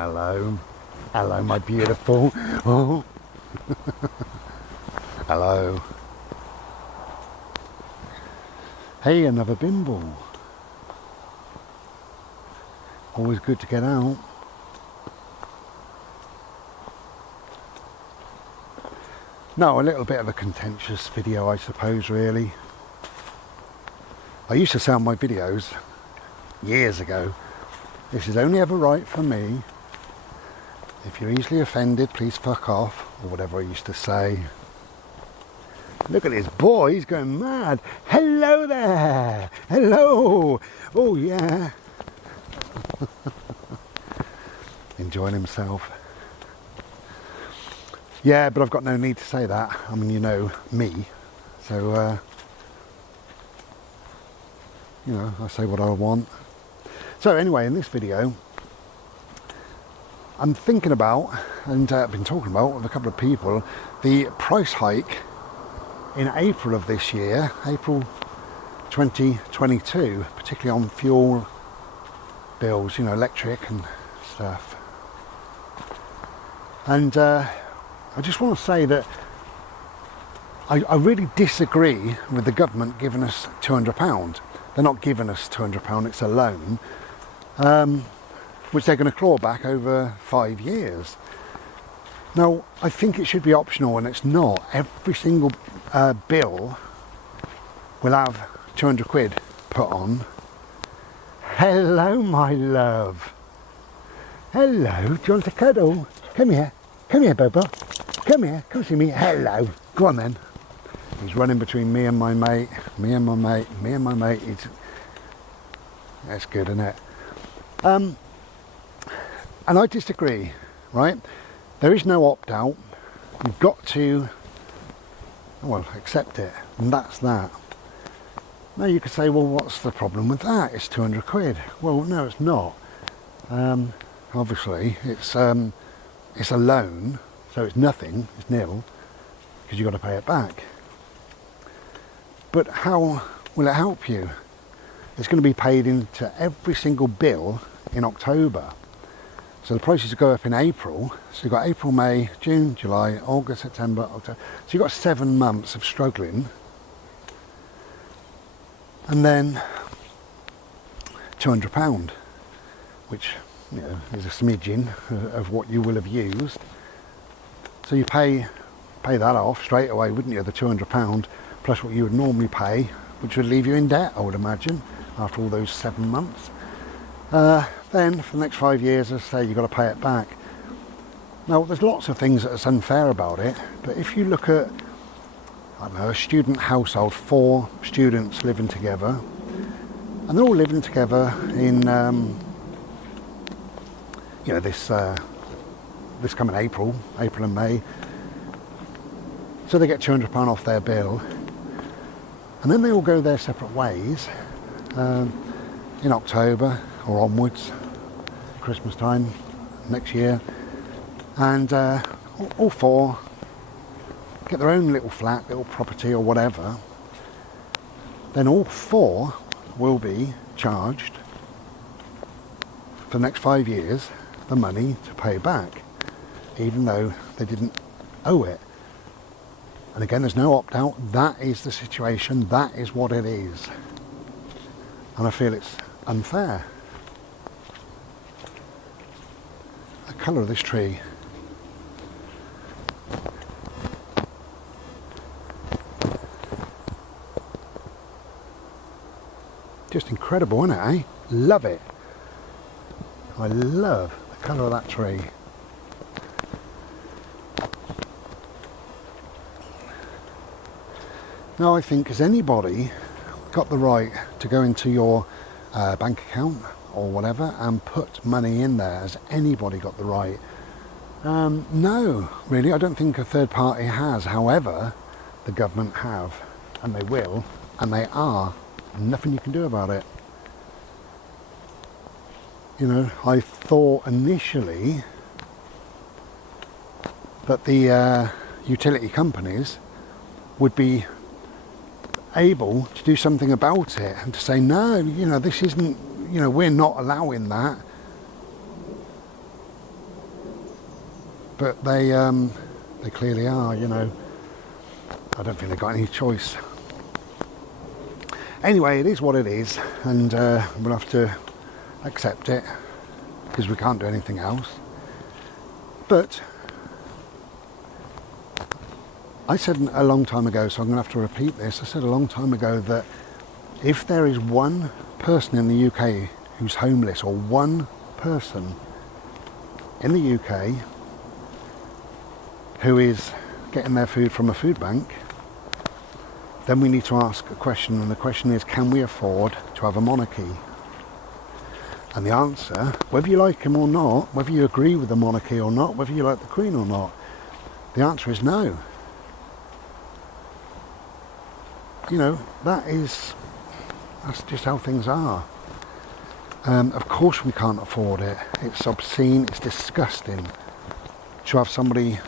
Hello. Hello, my beautiful. Oh. Hello. Hey, another bimble. Always good to get out. No, a little bit of a contentious video, I suppose, really. I used to say on my videos years ago, this is only ever right for me. If you're easily offended, please fuck off, or whatever I used to say. Look at this boy, he's going mad. Hello there. Hello. Oh yeah. Enjoying himself. Yeah, but I've got no need to say that. I mean, you know me. So, you know, I say what I want. So anyway, in this video, I'm thinking about, and I've been talking about with a couple of people, the price hike in April of this year, April 2022, particularly on fuel bills, you know, electric and stuff. And I just want to say that I really disagree with the government giving us £200. They're not giving us £200, it's a loan, which they're going to claw back over 5 years. Now, I think it should be optional, and it's not. Every single bill will have 200 quid put on. Hello, my love. Hello, do you want a cuddle? Come here, Bobo. Come here, come see me. Hello. Go on then. He's running between me and my mate, me and my mate, me and my mate. That's good, isn't it? And I disagree, right? There is no opt-out. You've got to, well, accept it, and that's that. Now you could say, well, what's the problem with that? It's 200 quid. Well, no, it's not. Obviously, it's a loan, so it's nothing, it's nil, because you've got to pay it back. But how will it help you? It's going to be paid into every single bill in October. So the prices go up in April. So you've got April, May, June, July, August, September, October. So you've got 7 months of struggling. And then £200, which, you know, is a smidgen of what you will have used. So you pay that off straight away, wouldn't you? The £200 plus what you would normally pay, which would leave you in debt, I would imagine, after all those 7 months. Then for the next 5 years, as I say, you've got to pay it back. Now, there's lots of things that's unfair about it, but if you look at, I don't know, a student household, 4 students living together, and they're all living together in, you know, this coming April and May. So they get £200 off their bill, and then they all go their separate ways in October or onwards, Christmas time next year, and all 4 get their own little flat, little property or whatever. Then all 4 will be charged for the next 5 years the money to pay back, even though they didn't owe it. And again, there's no opt-out. That is the situation. That is what it is. And I feel it's unfair. The colour of this tree. Just incredible, isn't it, eh? Love it. I love the colour of that tree. Now, I think, has anybody got the right to go into your bank account or whatever and put money in there? Has anybody got the right? No, really, I don't think a third party has. However, the government have, and they will, and they are. Nothing you can do about it. You know, I thought initially that the utility companies would be able to do something about it and to say, no, you know, this isn't, you know, we're not allowing that. but they clearly are, you know. I don't think they've got any choice. Anyway, it is what it is, and we'll have to accept it because we can't do anything else. But I said a long time ago, so I'm going to have to repeat this. I said a long time ago that if there is one person in the UK who's homeless, or one person in the UK who is getting their food from a food bank, then we need to ask a question, and the question is, can we afford to have a monarchy? And the answer, whether you like him or not, whether you agree with the monarchy or not, whether you like the Queen or not, the answer is no. You know, that's just how things are. Of course we can't afford it. It's obscene, it's disgusting to have somebody,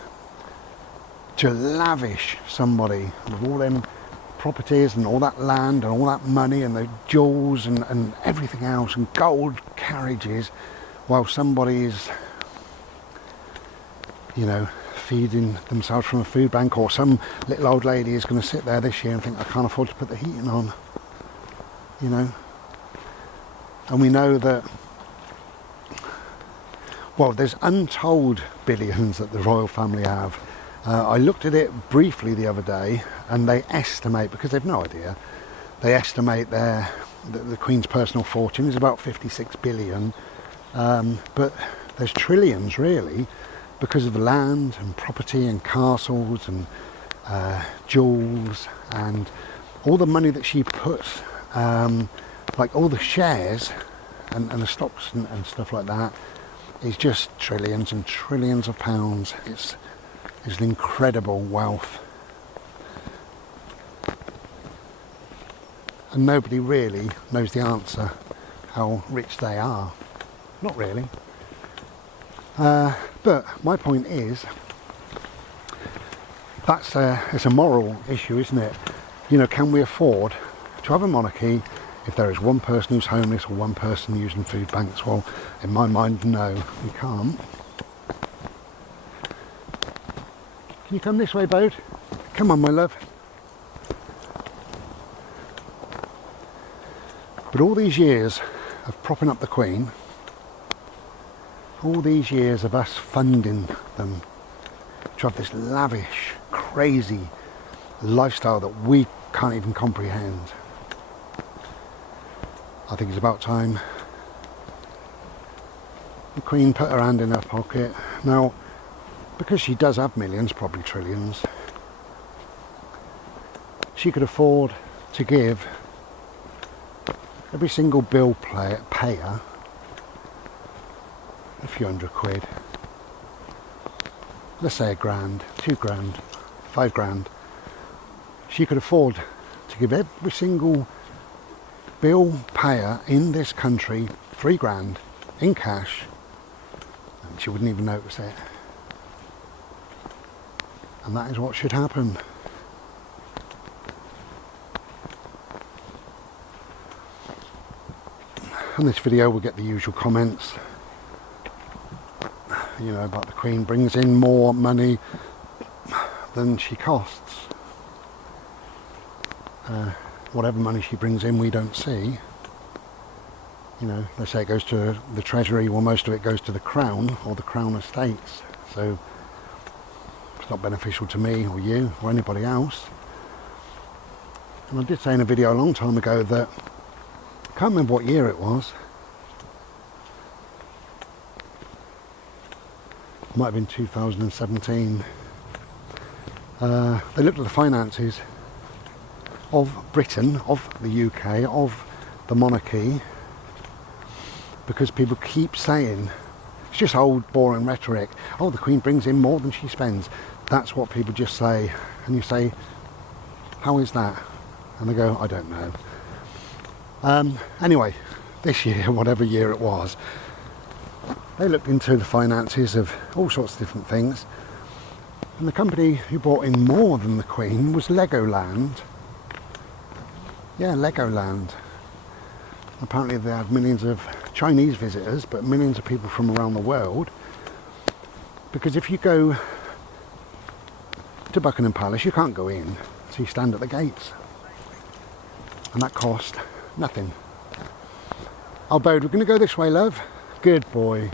to lavish somebody with all them properties and all that land and all that money and the jewels and everything else and gold carriages, while somebody is, you know, feeding themselves from a food bank, or some little old lady is going to sit there this year and think, I can't afford to put the heating on, you know. And we know that, well, there's untold billions that the royal family have. I looked at it briefly the other day, and they estimate, because they've no idea, they estimate the Queen's personal fortune is about 56 billion, but there's trillions really, because of the land and property and castles and jewels and all the money that she puts, like all the shares and the stocks and stuff like that, is just trillions and trillions of pounds. It's an incredible wealth. And nobody really knows the answer, how rich they are. Not really. But my point is, it's a moral issue, isn't it? You know, can we afford to have a monarchy if there is one person who's homeless or one person using food banks? Well, in my mind, no, we can't. Can you come this way, Bode? Come on, my love. But all these years of propping up the Queen, all these years of us funding them to have this lavish, crazy lifestyle that we can't even comprehend, I think it's about time the Queen put her hand in her pocket. Now, because she does have millions, probably trillions, she could afford to give every single bill payer a few £100. Let's say £1,000, £2,000, £5,000. She could afford to give every single bill payer in this country £3,000 in cash, and she wouldn't even notice it. And that is what should happen. On this video we'll get the usual comments, you know, about the Queen brings in more money than she costs. Whatever money she brings in we don't see. You know, they say it goes to the Treasury, well, most of it goes to the Crown or the Crown estates, so it's not beneficial to me or you or anybody else. And I did say in a video a long time ago that, I can't remember what year it was, it might have been 2017, they looked at the finances of Britain, of the UK, of the monarchy, because people keep saying, it's just old boring rhetoric, oh, the Queen brings in more than she spends. That's what people just say, and you say, how is that? And they go, I don't know. Anyway, this year, whatever year it was, they looked into the finances of all sorts of different things, and the company who brought in more than the Queen was Legoland. Yeah, Legoland. Apparently they had millions of Chinese visitors, but millions of people from around the world. Because if you go to Buckingham Palace, you can't go in, so you stand at the gates. And that cost nothing. Oh, Bode, we're going to go this way, love. Good boy.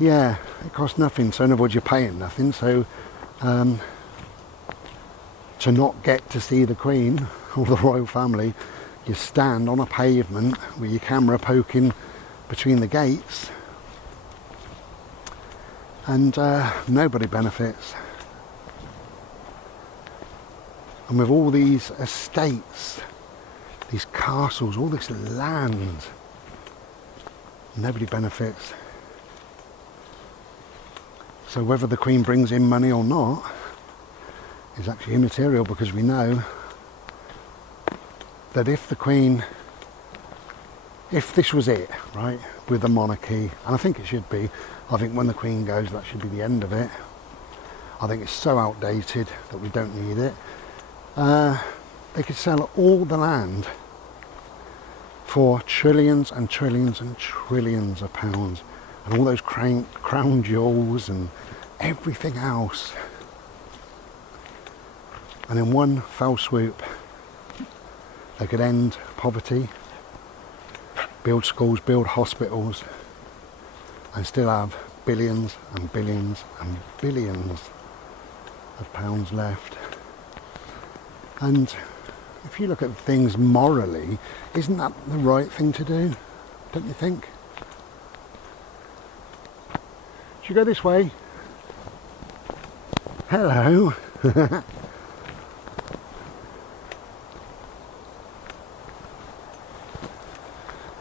Yeah, it costs nothing, so in other words, you're paying nothing. So to not get to see the Queen or the royal family, you stand on a pavement with your camera poking between the gates, and nobody benefits. And with all these estates, these castles, all this land, nobody benefits. So whether the Queen brings in money or not is actually immaterial, because we know that if the Queen, if this was it, right, with the monarchy, and I think it should be, I think when the Queen goes, that should be the end of it. I think it's so outdated that we don't need it. They could sell all the land for trillions and trillions and trillions of pounds, and all those crown jewels and everything else, and in one fell swoop they could end poverty, build schools, build hospitals, and still have billions and billions and billions of pounds left. And if you look at things morally, isn't that the right thing to do? Don't you think? Should you go this way? Hello.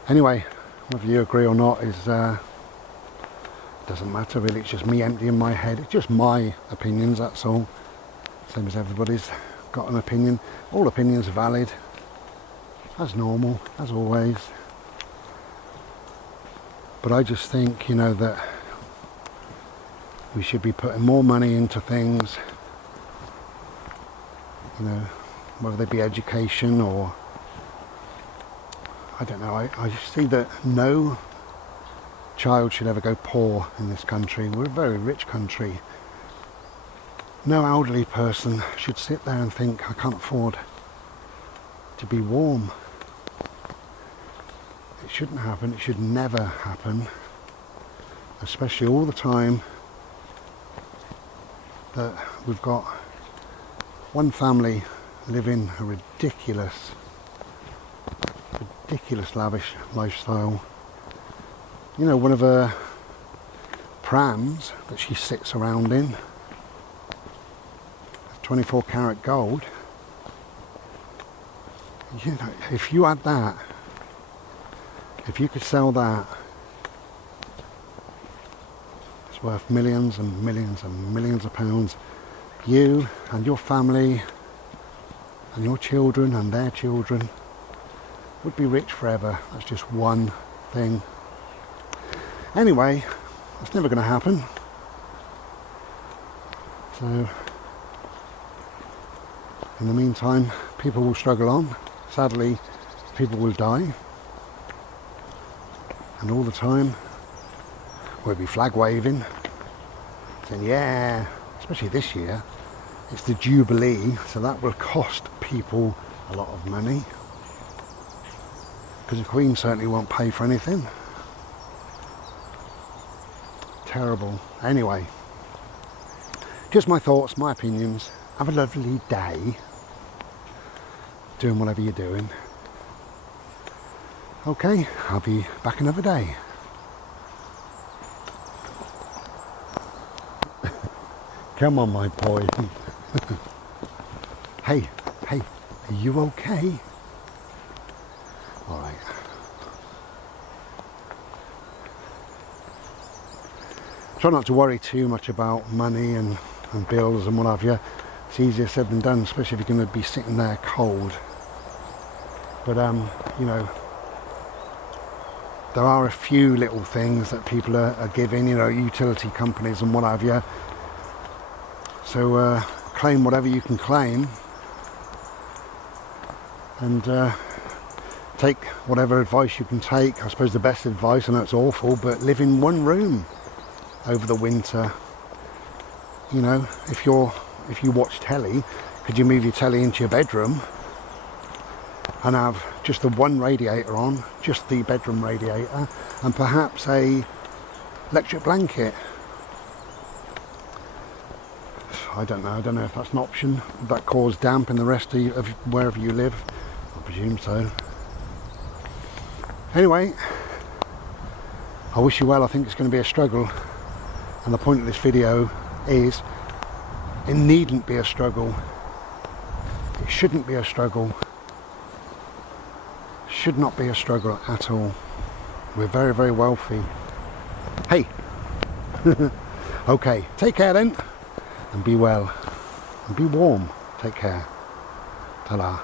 Anyway, whether you agree or not is doesn't matter really. It's just me emptying my head. It's just my opinions, that's all. Same as everybody's got an opinion. All opinions are valid, as normal, as always. But I just think, you know, that we should be putting more money into things, you know, whether they be education or, I don't know, I just see that no child should ever go poor in this country. We're a very rich country. No elderly person should sit there and think, I can't afford to be warm. It shouldn't happen. It should never happen. Especially all the time that we've got one family living a ridiculous lavish lifestyle. You know, one of her prams that she sits around in, 24 karat gold. You know, if you had that, if you could sell that, it's worth millions and millions and millions of pounds. You and your family and your children and their children would be rich forever. That's just one thing. Anyway, it's never going to happen. So, in the meantime, people will struggle on. Sadly, people will die. And all the time, we'll be flag waving, saying, yeah, especially this year, it's the Jubilee, so that will cost people a lot of money. Because the Queen certainly won't pay for anything. Terrible. Anyway, just my thoughts, my opinions. Have a lovely day doing whatever you're doing. Okay, I'll be back another day. Come on, my boy. Hey, are you okay? All right. Try not to worry too much about money and bills and what have you. It's easier said than done, especially if you're going to be sitting there cold. But you know, there are a few little things that people are giving, you know, utility companies and what have you. So claim whatever you can claim, and take whatever advice you can take. I suppose the best advice, I know it's awful, but live in one room. over the winter. You know, if you watch telly, could you move your telly into your bedroom and have just the one radiator on, just the bedroom radiator, and perhaps a electric blanket? I don't know if that's an option. Would that cause damp in the rest of wherever you live? I presume so. Anyway, I wish you well. I think it's going to be a struggle, and the point of this video is it needn't be a struggle. It shouldn't be a struggle. Should not be a struggle at all. We're very, very wealthy. Hey. Okay, take care then, and be well, and be warm. Take care. Ta-da.